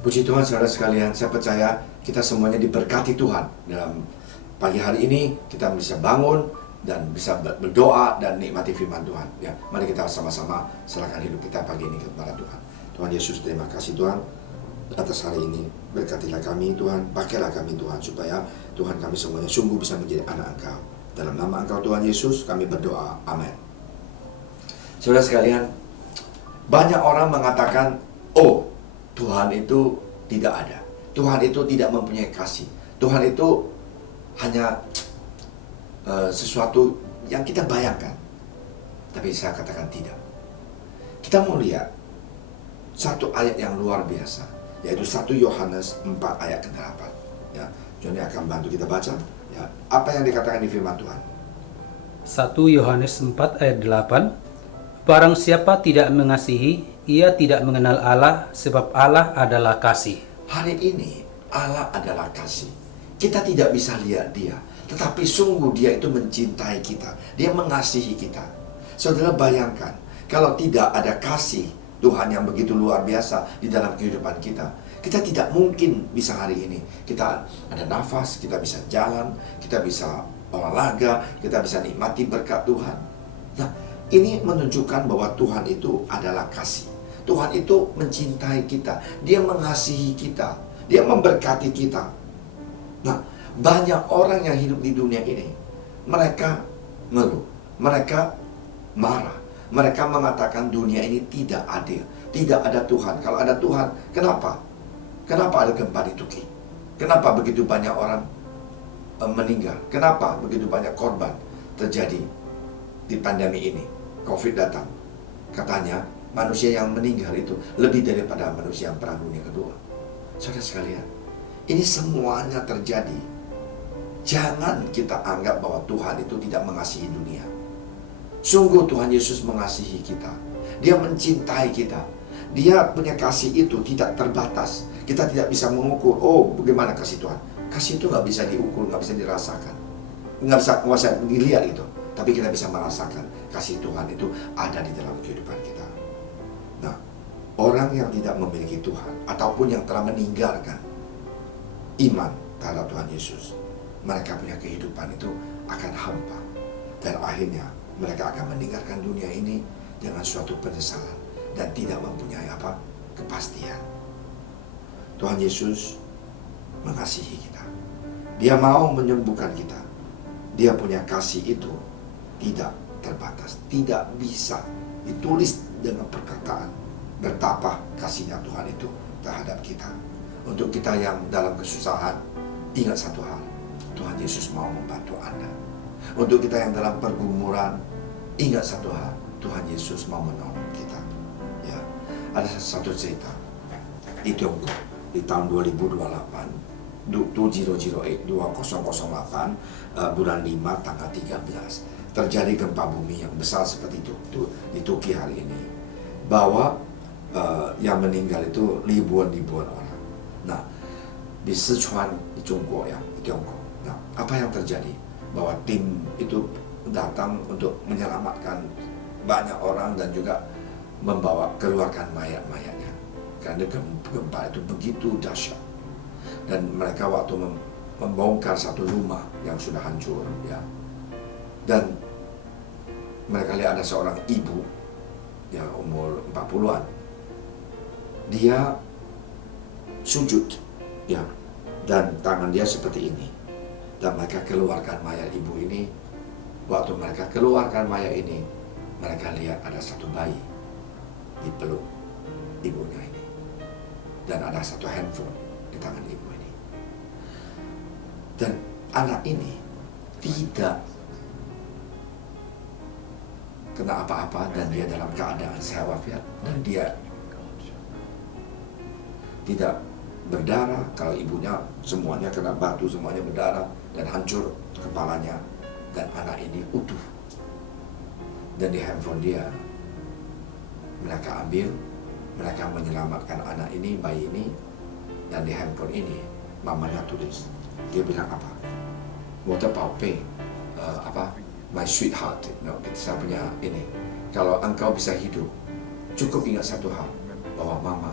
Puji Tuhan saudara sekalian, saya percaya kita semuanya diberkati Tuhan. Dalam pagi hari ini kita bisa bangun dan bisa berdoa dan nikmati firman Tuhan. Ya, mari kita sama-sama serahkan hidup kita pagi ini kepada Tuhan. Tuhan Yesus, terima kasih Tuhan atas hari ini. Berkatilah kami Tuhan, pakailah kami Tuhan, supaya Tuhan kami semuanya sungguh bisa menjadi anak Engkau. Dalam nama Engkau Tuhan Yesus kami berdoa, amin. Saudara sekalian, banyak orang mengatakan, oh, Tuhan itu tidak ada. Tuhan itu tidak mempunyai kasih. Tuhan itu hanya sesuatu yang kita bayangkan. Tapi saya katakan tidak. Kita mau lihat satu ayat yang luar biasa, yaitu 1 Yohanes 4 ayat ke-8. Ya, Johnny akan bantu kita baca. Ya, apa yang dikatakan di firman Tuhan? 1 Yohanes 4 ayat 8. Barang siapa tidak mengasihi, ia tidak mengenal Allah, sebab Allah adalah kasih. Hari ini Allah adalah kasih. Kita tidak bisa lihat Dia, tetapi sungguh Dia itu mencintai kita. Dia mengasihi kita. Saudara bayangkan, kalau tidak ada kasih Tuhan yang begitu luar biasa di dalam kehidupan kita, kita tidak mungkin bisa hari ini. Kita ada nafas, kita bisa jalan, kita bisa olahraga, kita bisa nikmati berkat Tuhan. Nah, ini menunjukkan bahwa Tuhan itu adalah kasih. Tuhan itu mencintai kita. Dia mengasihi kita. Dia memberkati kita. Nah, banyak orang yang hidup di dunia ini, mereka ngeluh, mereka marah, mereka mengatakan dunia ini tidak adil, tidak ada Tuhan. Kalau ada Tuhan, kenapa? Kenapa ada gempa di Turki? Kenapa begitu banyak orang meninggal? Kenapa begitu banyak korban terjadi di pandemi ini? COVID datang. Katanya manusia yang meninggal itu lebih daripada manusia yang perang dunia kedua. Saudara sekalian, ini semuanya terjadi. Jangan kita anggap bahwa Tuhan itu tidak mengasihi dunia. Sungguh Tuhan Yesus mengasihi kita. Dia mencintai kita. Dia punya kasih itu tidak terbatas. Kita tidak bisa mengukur, oh bagaimana kasih Tuhan. Kasih itu nggak bisa diukur, nggak bisa dirasakan, nggak bisa dilihat itu. Tapi kita bisa merasakan kasih Tuhan itu ada di dalam kehidupan kita. Nah, orang yang tidak memiliki Tuhan ataupun yang telah meninggalkan iman terhadap Tuhan Yesus, mereka punya kehidupan itu akan hampa. Dan akhirnya mereka akan meninggalkan dunia ini dengan suatu penyesalan dan tidak mempunyai apa? Kepastian. Tuhan Yesus mengasihi kita. Dia mau menyembuhkan kita. Dia punya kasih itu tidak terbatas, tidak bisa ditulis dengan perkataan betapa kasihnya Tuhan itu terhadap kita. Untuk kita yang dalam kesusahan, ingat satu hal, Tuhan Yesus mau membantu Anda. Untuk kita yang dalam pergumulan, ingat satu hal, Tuhan Yesus mau menolong kita. Ya, ada satu cerita di Tiongkok di tahun 2008, 2008 bulan 5 tanggal 13 terjadi gempa bumi yang besar seperti itu di Turki hari ini, bahwa yang meninggal itu ribuan orang. Nah, di Sichuan di Tiongkok ya, di Tiongkok. Nah, apa yang terjadi? Bahwa tim itu datang untuk menyelamatkan banyak orang dan juga keluarkan mayat-mayatnya, karena gempa itu begitu dahsyat. Dan mereka waktu membongkar satu rumah yang sudah hancur ya, dan mereka lihat ada seorang ibu ya umur 40-an, dia sujud ya, dan tangan dia seperti ini, dan mereka keluarkan mayat ibu ini. Waktu mereka keluarkan mayat ini, mereka lihat ada satu bayi dipeluk ibunya ini, dan ada satu handphone di tangan ibu ini. Dan anak ini tidak kena apa-apa, dan dia dalam keadaan sehat walafiat, dan dia tidak berdarah. Kalau ibunya semuanya kena batu, semuanya berdarah dan hancur kepalanya, dan anak ini utuh. Dan di handphone dia mereka ambil, mereka menyelamatkan anak ini, bayi ini, dan di handphone ini mamanya tulis, dia bilang apa? Water Paupe, my sweetheart, no, saya punya ini. Kalau engkau bisa hidup, cukup ingat satu hal, bahwa mama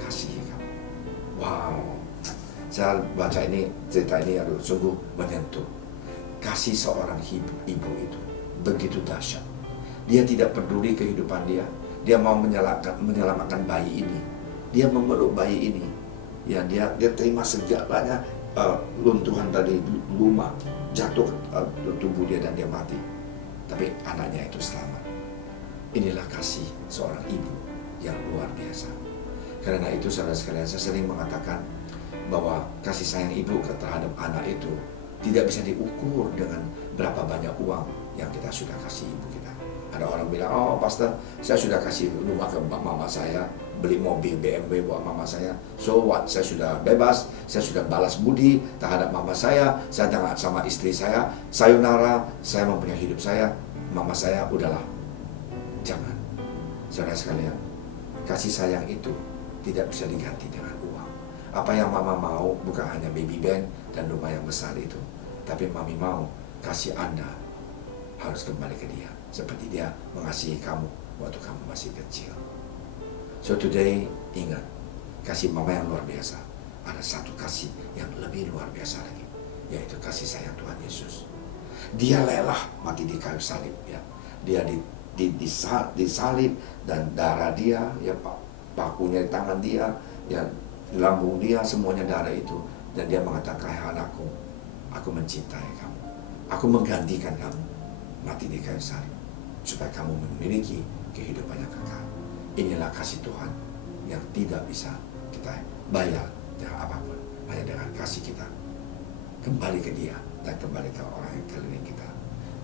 kasihi kamu. Wow, saya baca ini, cerita ini aduh sungguh menyentuh. Kasih seorang ibu itu begitu dahsyat. Dia tidak peduli kehidupan dia. Dia mau menyelamatkan bayi ini. Dia memeluk bayi ini. Ya, dia terima segalanya, luntuhan dari lumah jatuh ke tubuh dia dan dia mati. Tapi anaknya itu selamat. Inilah kasih seorang ibu yang luar biasa. Karena itu saudara sekalian, saya sering mengatakan bahwa kasih sayang ibu terhadap anak itu tidak bisa diukur dengan berapa banyak uang yang kita sudah kasih ibu kita. Ada orang bilang, oh pastor, saya sudah kasih rumah ke mama saya, beli mobil BMW buat mama saya, so what, saya sudah bebas, saya sudah balas budi terhadap mama saya dengan sama istri saya, sayonara, saya mempunyai hidup saya, mama saya udahlah. Jangan, saudara sekalian, kasih sayang itu tidak bisa diganti dengan uang. Apa yang mama mau bukan hanya baby band dan rumah yang besar itu, tapi mami mau kasih Anda harus kembali ke dia seperti dia mengasihi kamu waktu kamu masih kecil. So today, ingat, kasih mama yang luar biasa. Ada satu kasih yang lebih luar biasa lagi, yaitu kasih sayang Tuhan Yesus. Dia lelah mati di kayu salib, ya. Dia disalib dan darah dia, ya, pakunya di tangan dia, ya, di lambung dia, semuanya darah itu. Dan dia mengatakan, hai anakku, aku mencintai kamu. Aku menggantikan kamu mati di kayu salib supaya kamu memiliki kehidupan yang kekal. Inilah kasih Tuhan yang tidak bisa kita bayar dengan apapun, hanya dengan kasih kita kembali ke dia dan kembali ke orang yang keliling kita.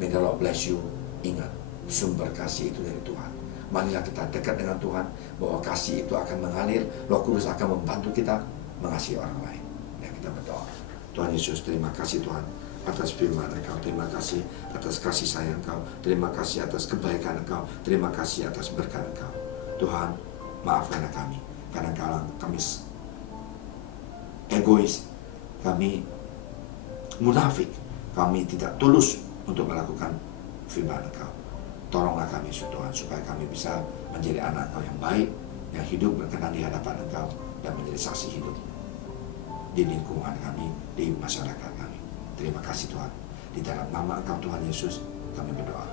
May the Lord bless you. Ingat, sumber kasih itu dari Tuhan. Marilah kita dekat dengan Tuhan, bahwa kasih itu akan mengalir, Roh Kudus akan membantu kita mengasihi orang lain. Ya, kita berdoa. Tuhan Yesus, terima kasih Tuhan atas firman Engkau, terima kasih atas kasih sayang Engkau, terima kasih atas kebaikan Engkau, terima kasih atas berkat Engkau. Tuhan, maafkan kami, kadang-kadang kami egois, kami munafik, kami tidak tulus untuk melakukan firman Engkau. Tolonglah kami Tuhan, supaya kami bisa menjadi anak Engkau yang baik, yang hidup berkenan di hadapan Engkau, dan menjadi saksi hidup di lingkungan kami, di masyarakat kami. Terima kasih Tuhan. Di dalam nama Engkau Tuhan Yesus, kami berdoa.